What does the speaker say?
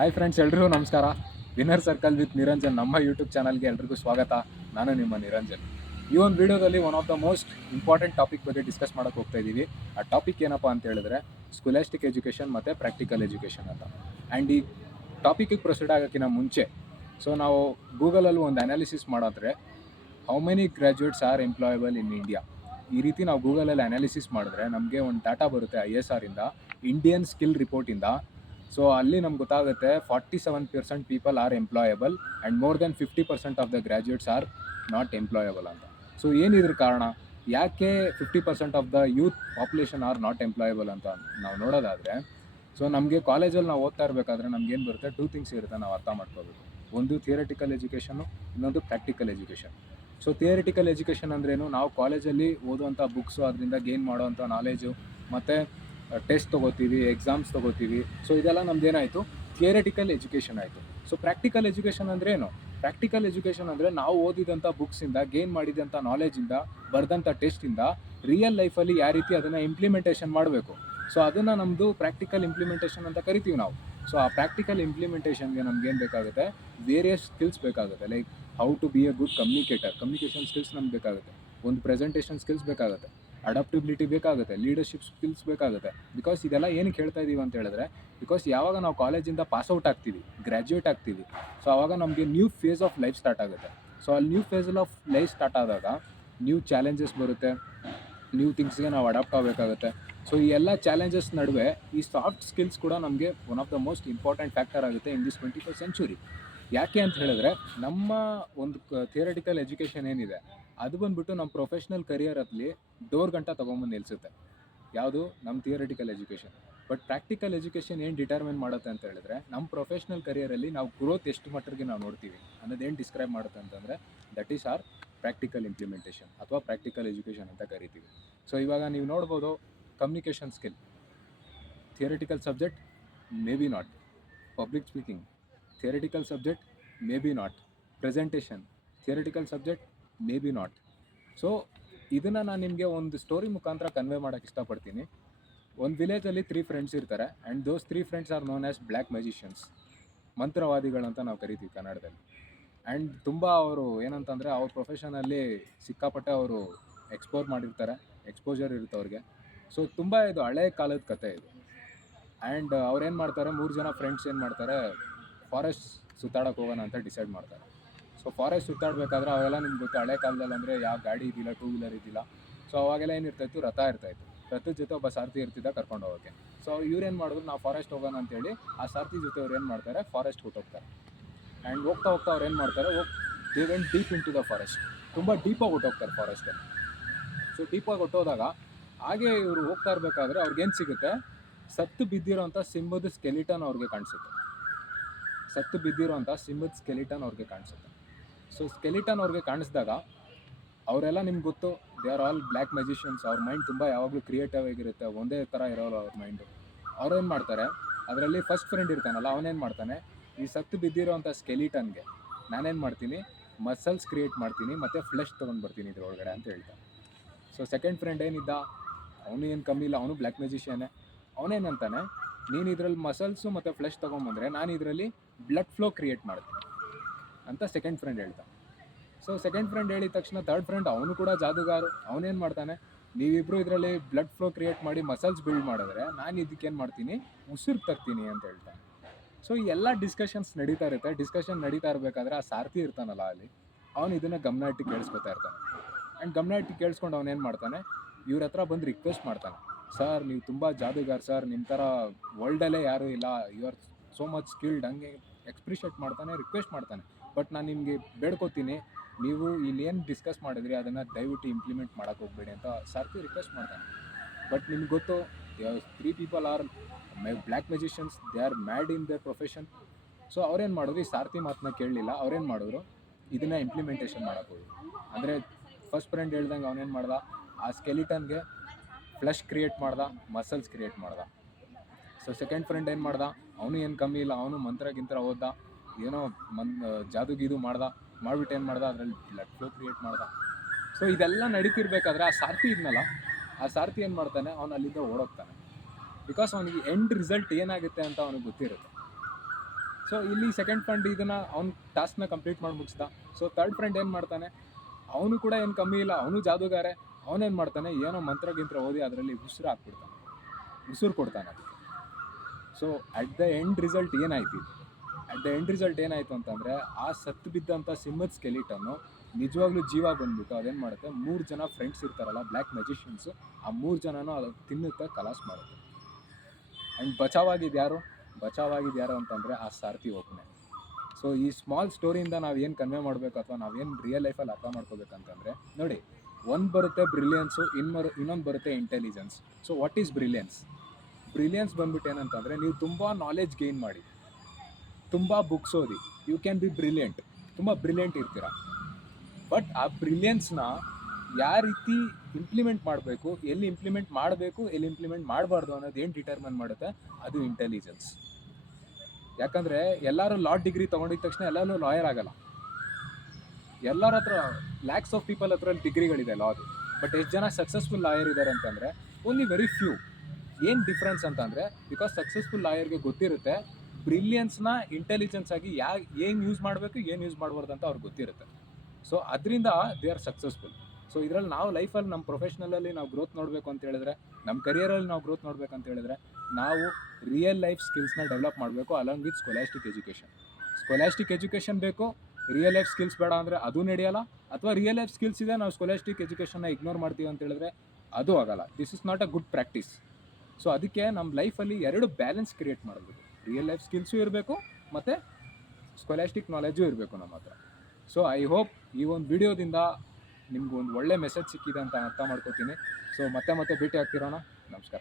Hi friends, ಎಲ್ರಿಗೂ ನಮಸ್ಕಾರ. Winner circle with Niranjan ನಮ್ಮ ಯೂಟ್ಯೂಬ್ ಚಾನಲ್ಗೆ ಎಲ್ರಿಗೂ ಸ್ವಾಗತ. ನಾನು ನಿಮ್ಮ ನಿರಂಜನ್. ಈ ಒಂದು ವಿಡಿಯೋದಲ್ಲಿ one of the most important topic ಬಗ್ಗೆ ಡಿಸ್ಕಸ್ ಮಾಡೋಕೆ ಹೋಗ್ತಾ ಇದ್ದೀವಿ. ಆ ಟಾಪಿಕ್ ಏನಪ್ಪ ಅಂತ ಹೇಳಿದ್ರೆ ಸ್ಕೂಲಾಸ್ಟಿಕ್ ಎಜುಕೇಷನ್ ಮತ್ತು ಪ್ರಾಕ್ಟಿಕಲ್ ಎಜುಕೇಷನ್ ಅಂತ. ಆ್ಯಂಡ್ ಈ ಟಾಪಿಕಿಗೆ ಪ್ರೊಸೀಡ್ ಆಗೋಕ್ಕಿಂತ ಮುಂಚೆ ನಾವು ಗೂಗಲಲ್ಲಿ ಒಂದು ಅನಾಲಿಸಿಸ್ ಮಾಡಿದ್ರೆ how many graduates are employable in India, ಈ ರೀತಿ ನಾವು ಗೂಗಲಲ್ಲಿ ಅನಾಲಿಸಿಸ್ ಮಾಡಿದ್ರೆ ನಮಗೆ ಒಂದು ಡಾಟಾ ಬರುತ್ತೆ ISR ಇಂದ, ಇಂಡಿಯನ್ ಸ್ಕಿಲ್ ರಿಪೋರ್ಟಿಂದ. ಸೊ ಅಲ್ಲಿ ನಮ್ಗೆ ಗೊತ್ತಾಗುತ್ತೆ 47% people are employable and more than 50% of the graduates are not employable ಅಂತ. ಸೊ ಏನಿದ್ರ ಕಾರಣ, ಯಾಕೆ 50% of the youth population are not employable ಅಂತ ನಾವು ನೋಡೋದಾದರೆ, ಸೊ ನಮಗೆ ಕಾಲೇಜಲ್ಲಿ ನಾವು ಓದ್ತಾ ಇರಬೇಕಾದ್ರೆ ನಮ್ಗೇನು ಬರುತ್ತೆ, 2 ಥಿಂಗ್ಸ್ ಇರುತ್ತೆ, ನಾವು ಅರ್ಥ ಮಾಡ್ಕೋಬೇಕು. ಒಂದು ಥಿಯರಿಟಿಕಲ್ ಎಜುಕೇಷನ್ನು, ಇನ್ನೊಂದು practical education. So theoretical education ಅಂದ್ರೇನು, ನಾವು ಕಾಲೇಜಲ್ಲಿ ಓದುವಂಥ ಬುಕ್ಸು, ಅದರಿಂದ ಗೇನ್ ಮಾಡೋವಂಥ ನಾಲೆಜು, ಮತ್ತು ಟೆಸ್ಟ್ ತೊಗೋತೀವಿ, ಎಕ್ಸಾಮ್ಸ್ ತೊಗೋತೀವಿ. ಸೊ ಇದೆಲ್ಲ ನಮ್ದೇನಾಯಿತು, ಥಿಯರಿಟಿಕಲ್ ಎಜುಕೇಷನ್ ಆಯಿತು. ಸೊ ಪ್ರಾಕ್ಟಿಕಲ್ ಎಜುಕೇಷನ್ ಅಂದ್ರೇನು, ಪ್ರಾಕ್ಟಿಕಲ್ ಎಜುಕೇಷನ್ ಅಂದರೆ ನಾವು ಓದಿದಂಥ ಬುಕ್ಸಿಂದ, ಗೇನ್ ಮಾಡಿದಂಥ ನಾಲೆಜಿಂದ, ಬರೆದಂಥ ಟೆಸ್ಟಿಂದ ರಿಯಲ್ ಲೈಫಲ್ಲಿ ಯಾವ ರೀತಿ ಅದನ್ನು ಇಂಪ್ಲಿಮೆಂಟೇಷನ್ ಮಾಡಬೇಕು. ಸೊ ಅದನ್ನು ನಮ್ಮದು ಪ್ರಾಕ್ಟಿಕಲ್ ಇಂಪ್ಲಿಮೆಂಟೇಷನ್ ಅಂತ ಕರಿತೀವಿ ನಾವು. ಸೊ ಆ ಪ್ರಾಕ್ಟಿಕಲ್ ಇಂಪ್ಲಿಮೆಂಟೇಷನ್ಗೆ ನಮ್ಗೇನು ಬೇಕಾಗುತ್ತೆ, ವೇರಿಯಸ್ ಸ್ಕಿಲ್ಸ್ ಬೇಕಾಗುತ್ತೆ. Like how to be a good communicator, communication skills ನಮ್ಗೆ ಬೇಕಾಗುತ್ತೆ. ಒಂದು ಪ್ರೆಸೆಂಟೇಷನ್ ಸ್ಕಿಲ್ಸ್ ಬೇಕಾಗುತ್ತೆ, ಅಡಾಪ್ಟಿಬಿಲಿಟಿ ಬೇಕಾಗುತ್ತೆ, ಲೀಡರ್ಶಿಪ್ ಸ್ಕಿಲ್ಸ್ ಬೇಕಾಗುತ್ತೆ. ಬಿಕಾಸ್ ಇದೆಲ್ಲ ಏನಕ್ಕೆ ಹೇಳ್ತಾ ಇದ್ದೀವಿ ಅಂತ ಹೇಳಿದ್ರೆ, ಬಿಕಾಸ್ ಯಾವಾಗ ನಾವು ಕಾಲೇಜಿಂದ ಪಾಸ್ಔಟ್ ಆಗ್ತೀವಿ, ಗ್ರ್ಯಾಜುಯೇಟ್ ಆಗ್ತೀವಿ, ಸೊ ಆವಾಗ ನಮಗೆ new phase of life start ಆಗುತ್ತೆ. ಸೊ ಅಲ್ಲಿ new phase of life start ಆದಾಗ ನ್ಯೂ ಚಾಲೆಂಜಸ್ ಬರುತ್ತೆ, ನ್ಯೂ ಥಿಂಗ್ಸ್ಗೆ ನಾವು ಅಡಾಪ್ಟ್ ಆಗಬೇಕಾಗುತ್ತೆ. ಸೊ ಈ ಎಲ್ಲ ಚಾಲೆಂಜಸ್ ನಡುವೆ ಈ ಸಾಫ್ಟ್ ಸ್ಕಿಲ್ಸ್ ಕೂಡ ನಮಗೆ one of the most important factor ಆಗುತ್ತೆ ಇನ್ ದಿಸ್ 21st ಸೆಂಚುರಿ. ಯಾಕೆ ಅಂತ ಹೇಳಿದ್ರೆ, ನಮ್ಮ ಒಂದು ಥಿಯರಿಟಿಕಲ್ ಎಜುಕೇಷನ್ ಏನಿದೆ ಅದು ಬಂದ್ಬಿಟ್ಟು ನಮ್ಮ ಪ್ರೊಫೆಷ್ನಲ್ ಕರಿಯರಲ್ಲಿ ಡೋರ್ ಗಂಟ ತೊಗೊಂಬಂದು ನಿಲ್ಲಿಸುತ್ತೆ. ಯಾವುದು, ನಮ್ಮ theoretical education. But practical education ಏನು ಡಿಟರ್ಮಿನ್ ಮಾಡುತ್ತೆ ಅಂತ ಹೇಳಿದ್ರೆ, ನಮ್ಮ ಪ್ರೊಫೆಷ್ನಲ್ ಕರಿಯರಲ್ಲಿ ನಾವು ಗ್ರೋತ್ ಎಷ್ಟು ಮಟ್ಟಿಗೆ ನಾವು ನೋಡ್ತೀವಿ ಅನ್ನೋದೇನು ಡಿಸ್ಕ್ರೈಬ್ ಮಾಡುತ್ತೆ ಅಂತಂದರೆ, that is our practical implementation ಅಥವಾ ಪ್ರಾಕ್ಟಿಕಲ್ ಎಜುಕೇಷನ್ ಅಂತ ಕರಿತೀವಿ. ಸೊ ಇವಾಗ ನೀವು ನೋಡ್ಬೋದು, communication skill, theoretical subject may be not, public speaking theoretical subject may be not, presentation theoretical subject may be not. So ಇದನ್ನು ನಾನು ನಿಮಗೆ ಒಂದು ಸ್ಟೋರಿ ಮುಖಾಂತರ ಕನ್ವೆ ಮಾಡೋಕ್ಕೆ ಇಷ್ಟಪಡ್ತೀನಿ. ಒಂದು ವಿಲೇಜಲ್ಲಿ 3 ಫ್ರೆಂಡ್ಸ್ ಇರ್ತಾರೆ, and those 3 friends are known as black magicians, ಮಂತ್ರವಾದಿಗಳಂತ ನಾವು ಕರಿತೀವಿ ಕನ್ನಡದಲ್ಲಿ. ಆ್ಯಂಡ್ ತುಂಬ ಅವರು ಏನಂತಂದರೆ, ಅವ್ರ ಪ್ರೊಫೆಷನಲ್ಲಿ ಸಿಕ್ಕಾಪಟ್ಟೆ ಅವರು ಎಕ್ಸ್ಪೋಜರ್ ಇರುತ್ತೆ ಅವ್ರಿಗೆ. ಸೊ ತುಂಬ ಇದು ಹಳೆ ಕಾಲದ ಕತೆ ಇದು. ಆ್ಯಂಡ್ ಅವ್ರೇನು ಮಾಡ್ತಾರೆ, 3 ಜನ ಫ್ರೆಂಡ್ಸ್ ಏನು ಮಾಡ್ತಾರೆ, ಫಾರೆಸ್ಟ್ ಸುತ್ತಾಡೋಕೆ ಹೋಗೋಣ ಅಂತ ಡಿಸೈಡ್ ಮಾಡ್ತಾರೆ. ಸೊ ಫಾರೆಸ್ಟ್ ಸುತ್ತಾಡಬೇಕಾದ್ರೆ ಅವೆಲ್ಲ ನಿಮ್ಗೆ ಗೊತ್ತು, ಹಳೆ ಕಾಲದಲ್ಲಿ ಅಂದರೆ ಯಾವ ಗಾಡಿ ಇದ್ದಿಲ್ಲ, 2 ವೀಲರ್ ಇದ್ದಿಲ್ಲ. ಸೊ ಅವಾಗೆಲ್ಲ ಏನಿರ್ತಾಯಿತ್ತು, ರಥ ಇರ್ತಾಯಿತ್ತು. ರಥದ ಜೊತೆ ಒಬ್ಬ ಸಾರಥಿ ಇರ್ತಿದ್ದ ಕರ್ಕೊಂಡು ಹೋಗೋಕ್ಕೆ. ಸೊ ಇವ್ರೇನು ಮಾಡಿದ್ರು, ನಾವು ಫಾರೆಸ್ಟ್ ಹೋಗೋಣ ಅಂತೇಳಿ ಆ ಸಾರಥಿ ಜೊತೆ ಅವ್ರು ಏನು ಮಾಡ್ತಾರೆ, ಫಾರೆಸ್ಟ್ ಹೊಟ್ಟೋಗ್ತಾರೆ. ಆ್ಯಂಡ್ ಹೋಗ್ತಾ ಅವ್ರು ಏನು ಮಾಡ್ತಾರೆ, they went deep into the forest. ತುಂಬ ಡೀಪಾಗಿ ಹೊಟ್ಟೋಗ್ತಾರೆ ಫಾರೆಸ್ಟಲ್ಲಿ. ಸೊ ಡೀಪಾಗಿ ಹೊಟ್ಟೋದಾಗ ಹಾಗೆ ಇವರು ಹೋಗ್ತಾ ಇರಬೇಕಾದ್ರೆ ಅವ್ರಿಗೇನು ಸಿಗುತ್ತೆ, ಸತ್ತು ಬಿದ್ದಿರೋಂಥ ಸಿಂಹದ ಸ್ಕೆಲಿಟನ್ ಅವ್ರಿಗೆ ಕಾಣಿಸುತ್ತೆ. ಅವ್ರಿಗೆ ಕಾಣಿಸುತ್ತೆ. ಸೊ ಸ್ಕೆಲಿಟನ್ ಅವ್ರಿಗೆ ಕಾಣಿಸಿದಾಗ ಅವರೆಲ್ಲ ನಿಮ್ಗೆ ಗೊತ್ತು, they are all black magicians. ಅವ್ರ ಮೈಂಡ್ ತುಂಬ ಯಾವಾಗಲೂ ಕ್ರಿಯೇಟಿವ್ ಆಗಿರುತ್ತೆ, ಒಂದೇ ಥರ ಇರೋಲ್ಲ ಅವ್ರ ಮೈಂಡು. ಅವ್ರೇನು ಮಾಡ್ತಾರೆ, ಅದರಲ್ಲಿ ಫಸ್ಟ್ ಫ್ರೆಂಡ್ ಇರ್ತಾನಲ್ಲ, ಅವನೇನು ಮಾಡ್ತಾನೆ, ಈ ಸತ್ತು ಬಿದ್ದಿರೋಂಥ ಸ್ಕೆಲಿಟನ್ಗೆ ನಾನೇನು ಮಾಡ್ತೀನಿ, ಮಸಲ್ಸ್ ಕ್ರಿಯೇಟ್ ಮಾಡ್ತೀನಿ ಮತ್ತು ಫ್ಲೆಶ್ ತೊಗೊಂಡು ಬರ್ತೀನಿ ಇದ್ರೊಳಗಡೆ ಅಂತ ಹೇಳ್ತಾನೆ. ಸೊ ಸೆಕೆಂಡ್ ಫ್ರೆಂಡ್ ಏನಿದ್ದ, ಅವನು ಏನು ಕಮ್ಮಿ ಇಲ್ಲ, ಅವನು ಬ್ಲ್ಯಾಕ್ ಮ್ಯಾಜಿಷಿಯನ್ನೇ. ಅವನೇನಂತಾನೆ, ನೀನು ಇದರಲ್ಲಿ ಮಸಲ್ಸು ಮತ್ತು ಫ್ಲೆಶ್ ತೊಗೊಂಬಂದರೆ ನಾನು ಇದರಲ್ಲಿ ಬ್ಲಡ್ ಫ್ಲೋ ಕ್ರಿಯೇಟ್ ಮಾಡ್ತೀನಿ ಅಂತ ಸೆಕೆಂಡ್ ಫ್ರೆಂಡ್ ಹೇಳ್ತಾನೆ. ಸೊ ಸೆಕೆಂಡ್ ಫ್ರೆಂಡ್ ಹೇಳಿದ ತಕ್ಷಣ ಥರ್ಡ್ ಫ್ರೆಂಡ್, ಅವನು ಕೂಡ ಜಾದುಗಾರು, ಅವನೇನು ಮಾಡ್ತಾನೆ, ನೀವಿಬ್ಬರು ಇದರಲ್ಲಿ ಬ್ಲಡ್ ಫ್ಲೋ ಕ್ರಿಯೇಟ್ ಮಾಡಿ ಮಸಲ್ಸ್ ಬಿಲ್ಡ್ ಮಾಡಿದ್ರೆ ನಾನು ಇದಕ್ಕೇನು ಮಾಡ್ತೀನಿ, ಉಸಿರು ತರ್ತೀನಿ ಅಂತ ಹೇಳ್ತಾನೆ. ಸೊ ಈ ಎಲ್ಲ ಡಿಸ್ಕಷನ್ ನಡೀತಾ ಇರಬೇಕಾದ್ರೆ ಆ ಸಾರಥಿ ಇರ್ತಾನಲ್ಲ ಅಲ್ಲಿ, ಅವನು ಇದನ್ನು ಗಮನ ಇಟ್ಟು ಕೇಳಿಸ್ಕೊತಾ ಇರ್ತಾನೆ. ಆ್ಯಂಡ್ ಗಮನ ಇಟ್ಟು ಕೇಳಿಸ್ಕೊಂಡು ಅವನೇನು ಮಾಡ್ತಾನೆ, ಇವ್ರ ಹತ್ರ ಬಂದು ರಿಕ್ವೆಸ್ಟ್ ಮಾಡ್ತಾನೆ, ಸರ್ ನೀವು ತುಂಬ ಜಾದುಗಾರ್ ಸರ್, ನಿಮ್ಮ ಥರ ವರ್ಲ್ಡಲ್ಲೇ ಯಾರೂ ಇಲ್ಲ, you are so much skilled, ಹಂಗೆ ಎಕ್ಸ್ಪ್ರಿಷಿಯೇಟ್ ಮಾಡ್ತಾನೆ, ರಿಕ್ವೆಸ್ಟ್ ಮಾಡ್ತಾನೆ. ಬಟ್ ನಾನು ನಿಮಗೆ ಬೇಡ್ಕೋತೀನಿ, ನೀವು ಇಲ್ಲೇನು ಡಿಸ್ಕಸ್ ಮಾಡಿದ್ರಿ ಅದನ್ನು ದಯವಿಟ್ಟು ಇಂಪ್ಲಿಮೆಂಟ್ ಮಾಡೋಕ್ಕೆ ಹೋಗಬೇಡಿ ಅಂತ ಸಾರಥಿ ರಿಕ್ವೆಸ್ಟ್ ಮಾಡ್ತಾನೆ. ಬಟ್ ನಿಮ್ಗೆ ಗೊತ್ತು, 3 people are black magicians, they are mad in their profession. So ಅವ್ರೇನು ಮಾಡಿದ್ರು, ಈ ಸಾರಥಿ ಮಾತನ್ನ ಕೇಳಲಿಲ್ಲ. ಅವ್ರೇನು ಮಾಡಿದ್ರು, ಇದನ್ನು ಇಂಪ್ಲಿಮೆಂಟೇಷನ್ ಮಾಡೋಕ್ಕೆ ಹೋದ್ರು. ಅಂದರೆ ಫಸ್ಟ್ ಫ್ರೆಂಡ್ ಹೇಳ್ದಂಗೆ ಅವನೇನು ಮಾಡ್ದ, ಆ ಸ್ಕೆಲಿಟನ್ಗೆ ಫ್ಲೆಶ್ ಕ್ರಿಯೇಟ್ ಮಾಡ್ದ, ಮಸಲ್ಸ್ ಕ್ರಿಯೇಟ್ ಮಾಡ್ದ. ಸೊ ಸೆಕೆಂಡ್ ಫ್ರೆಂಡ್ ಏನು ಮಾಡ್ದ, ಅವನು ಏನು ಕಮ್ಮಿ ಇಲ್ಲ, ಅವನು ಮಂತ್ರ ಓದ್ದ, ಏನೋ ಜಾದು ಮಾಡಿಬಿಟ್ಟು ಏನು ಮಾಡ್ದ, ಅದರಲ್ಲಿ ಬ್ಲಡ್ ಫ್ಲೋ ಕ್ರಿಯೇಟ್ ಮಾಡ್ದ. ಸೊ ಇದೆಲ್ಲ ನಡೀತಿರ್ಬೇಕಾದ್ರೆ ಆ ಸಾರಥಿ ಇದ್ನಲ್ಲ, ಆ ಸಾರಥಿ ಏನು ಮಾಡ್ತಾನೆ, ಅವನು ಅಲ್ಲಿಂದ ಓಡೋಗ್ತಾನೆ. ಬಿಕಾಸ್ ಅವನಿಗೆ ಎಂಡ್ ರಿಸಲ್ಟ್ ಏನಾಗುತ್ತೆ ಅಂತ ಅವನಿಗೆ ಗೊತ್ತಿರುತ್ತೆ. ಸೊ ಇಲ್ಲಿ ಸೆಕೆಂಡ್ ಫ್ರೆಂಡ್ ಇದನ್ನು ಅವ್ನ ಟಾಸ್ಕ್ನ ಕಂಪ್ಲೀಟ್ ಮಾಡಿ ಮುಗಿಸ್ದ. ಸೊ ಥರ್ಡ್ ಫ್ರೆಂಡ್ ಏನು ಮಾಡ್ತಾನೆ, ಅವನು ಕೂಡ ಏನು ಕಮ್ಮಿ ಇಲ್ಲ, ಅವನು ಜಾದೂಗಾರೆ. ಅವನೇನು ಮಾಡ್ತಾನೆ, ಏನೋ ಮಂತ್ರ ಓದಿ ಅದರಲ್ಲಿ ಉಸಿರು ಕೊಡ್ತಾನೆ ಅದಕ್ಕೆ. So at the end result ಏನಾಯಿತು ಅಂತಂದರೆ, ಆ ಸತ್ತು ಬಿದ್ದಂಥ ಸಿಂಹದ ಸ್ಕೆಲಿಟನ್ನು ನಿಜವಾಗ್ಲೂ ಜೀವ ಬಂದ್ಬಿಟ್ಟು ಅದೇನು ಮಾಡುತ್ತೆ, 3 ಜನ ಫ್ರೆಂಡ್ಸ್ ಇರ್ತಾರಲ್ಲ, ಬ್ಲ್ಯಾಕ್ ಮ್ಯಾಜಿಷಿಯನ್ಸು, ಆ 3 ಜನನೂ ಅದು ತಿನ್ನುತ್ತೆ, ಕಲಾಸ್ ಮಾಡುತ್ತೆ. ಆ್ಯಂಡ್ ಬಚಾವಾಗಿದ್ದು ಯಾರು ಅಂತಂದರೆ ಆ ಸಾರಥಿ ಒಬ್ಬನೇ. ಸೊ ಈ ಸ್ಮಾಲ್ ಸ್ಟೋರಿಯಿಂದ ನಾವು ಏನು ಕನ್ವೆ ಮಾಡಬೇಕು ಅಥವಾ ನಾವೇನು ರಿಯಲ್ ಲೈಫಲ್ಲಿ ಅರ್ಥ ಮಾಡ್ಕೋಬೇಕಂತಂದರೆ, ನೋಡಿ, ಒಂದು ಬರುತ್ತೆ ಬ್ರಿಲಿಯನ್ಸು, ಇನ್ನೊಂದು ಬರುತ್ತೆ intelligence. So what is brilliance ಬಂದ್ಬಿಟ್ಟು ಏನಂತಂದರೆ, ನೀವು ತುಂಬ ನಾಲೆಜ್ ಗೇನ್ ಮಾಡಿ, ತುಂಬ ಬುಕ್ಸ್ ಓದಿ, ಯು ಕ್ಯಾನ್ ಬಿ ಬ್ರಿಲಿಯಂಟ್, ತುಂಬ ಬ್ರಿಲಿಯಂಟ್ ಇರ್ತೀರ. ಬಟ್ ಆ ಬ್ರಿಲಿಯನ್ಸ್ನ ಯಾವ ರೀತಿ ಇಂಪ್ಲಿಮೆಂಟ್ ಮಾಡಬೇಕು, ಎಲ್ಲಿ ಇಂಪ್ಲಿಮೆಂಟ್ ಮಾಡಬೇಕು, ಎಲ್ಲಿ ಇಂಪ್ಲಿಮೆಂಟ್ ಮಾಡಬಾರ್ದು ಅನ್ನೋದು ಏನು ಡಿಟರ್ಮನ್ ಮಾಡುತ್ತೆ, ಅದು ಇಂಟೆಲಿಜೆನ್ಸ್. ಯಾಕಂದರೆ ಎಲ್ಲರೂ ಲಾ ಡಿಗ್ರಿ ತೊಗೊಂಡಿದ್ದ ತಕ್ಷಣ ಎಲ್ಲರೂ ಲಾಯರ್ ಆಗಲ್ಲ. ಎಲ್ಲರ ಹತ್ರ ಲ್ಯಾಕ್ಸ್ ಆಫ್ ಪೀಪಲ್ ಹತ್ರ ಡಿಗ್ರಿಗಳಿದೆ ಲಾದು. ಬಟ್ ಎಷ್ಟು ಜನ ಸಕ್ಸಸ್ಫುಲ್ ಲಾಯರ್ ಇದ್ದಾರೆ ಅಂತಂದರೆ ಓನ್ಲಿ ವೆರಿ ಫ್ಯೂ. ಏನು ಡಿಫ್ರೆನ್ಸ್ ಅಂತಂದರೆ, ಬಿಕಾಸ್ ಸಕ್ಸಸ್ಫುಲ್ ಲಾಯರ್ಗೆ ಗೊತ್ತಿರುತ್ತೆ ಬ್ರಿಲಿಯನ್ಸ್ನ ಇಂಟೆಲಿಜೆನ್ಸ್ ಆಗಿ ಏನು ಯೂಸ್ ಮಾಡಬೇಕು, ಏನು ಯೂಸ್ ಮಾಡಬಾರ್ದು ಅಂತ ಅವ್ರಿಗೆ ಗೊತ್ತಿರುತ್ತೆ. ಸೊ ಅದರಿಂದ ದೇ ಆರ್ ಸಕ್ಸಸ್ಫುಲ್. ಸೊ ಇದರಲ್ಲಿ ನಾವು ಲೈಫಲ್ಲಿ ನಮ್ಮ ಪ್ರೊಫೆಷ್ನಲಲ್ಲಿ ನಾವು ಗ್ರೋತ್ ನೋಡಬೇಕು ಅಂತ ಹೇಳಿದ್ರೆ, ನಮ್ಮ ಕರಿಯರಲ್ಲಿ ನಾವು ಗ್ರೋತ್ ನೋಡಬೇಕು ಅಂತ ಹೇಳಿದ್ರೆ, ನಾವು ರಿಯಲ್ ಲೈಫ್ ಸ್ಕಿಲ್ಸ್ನ ಡೆವಲಪ್ ಮಾಡಬೇಕು ಅಲಾಂಗ್ ವಿತ್ ಸ್ಕೊಲಾಸ್ಟಿಕ್ ಎಜುಕೇಷನ್ ಬೇಕು. ರಿಯಲ್ ಲೈಫ್ ಸ್ಕಿಲ್ಸ್ ಬೇಡ ಅಂದರೆ ಅದು ನಡೆಯಲ್ಲ. ಅಥವಾ ರಿಯಲ್ ಲೈಫ್ ಸ್ಕಿಲ್ಸ್ ಇದೆ, ನಾವು ಸ್ಕೊಲಾಸ್ಟಿಕ್ ಎಜುಕೇಷನ್ನ ಇಗ್ನೋರ್ ಮಾಡ್ತೀವಿ ಅಂತ ಹೇಳಿದ್ರೆ ಅದು ಆಗಲ್ಲ. This is not a good practice. So ಅದಕ್ಕೆ ನಮ್ಮ ಲೈಫಲ್ಲಿ 2 ಬ್ಯಾಲೆನ್ಸ್ ಕ್ರಿಯೇಟ್ ಮಾಡಬೇಕು. ರಿಯಲ್ ಲೈಫ್ ಸ್ಕಿಲ್ಸು ಇರಬೇಕು ಮತ್ತು ಸ್ಕೊಲಾಸ್ಟಿಕ್ ನಾಲೆಜು ಇರಬೇಕು ನಮ್ಮ ಹತ್ರ. ಸೊ ಐ ಹೋಪ್ ಈ ಒಂದು ವಿಡಿಯೋದಿಂದ ನಿಮ್ಗೆ ಒಂದು ಒಳ್ಳೆ ಮೆಸೇಜ್ ಸಿಕ್ಕಿದೆ ಅಂತ ಅರ್ಥ ಮಾಡ್ಕೋತೀನಿ. ಸೊ ಮತ್ತೆ ಭೇಟಿ ಆಗ್ತಿರೋಣ. ನಮಸ್ಕಾರ.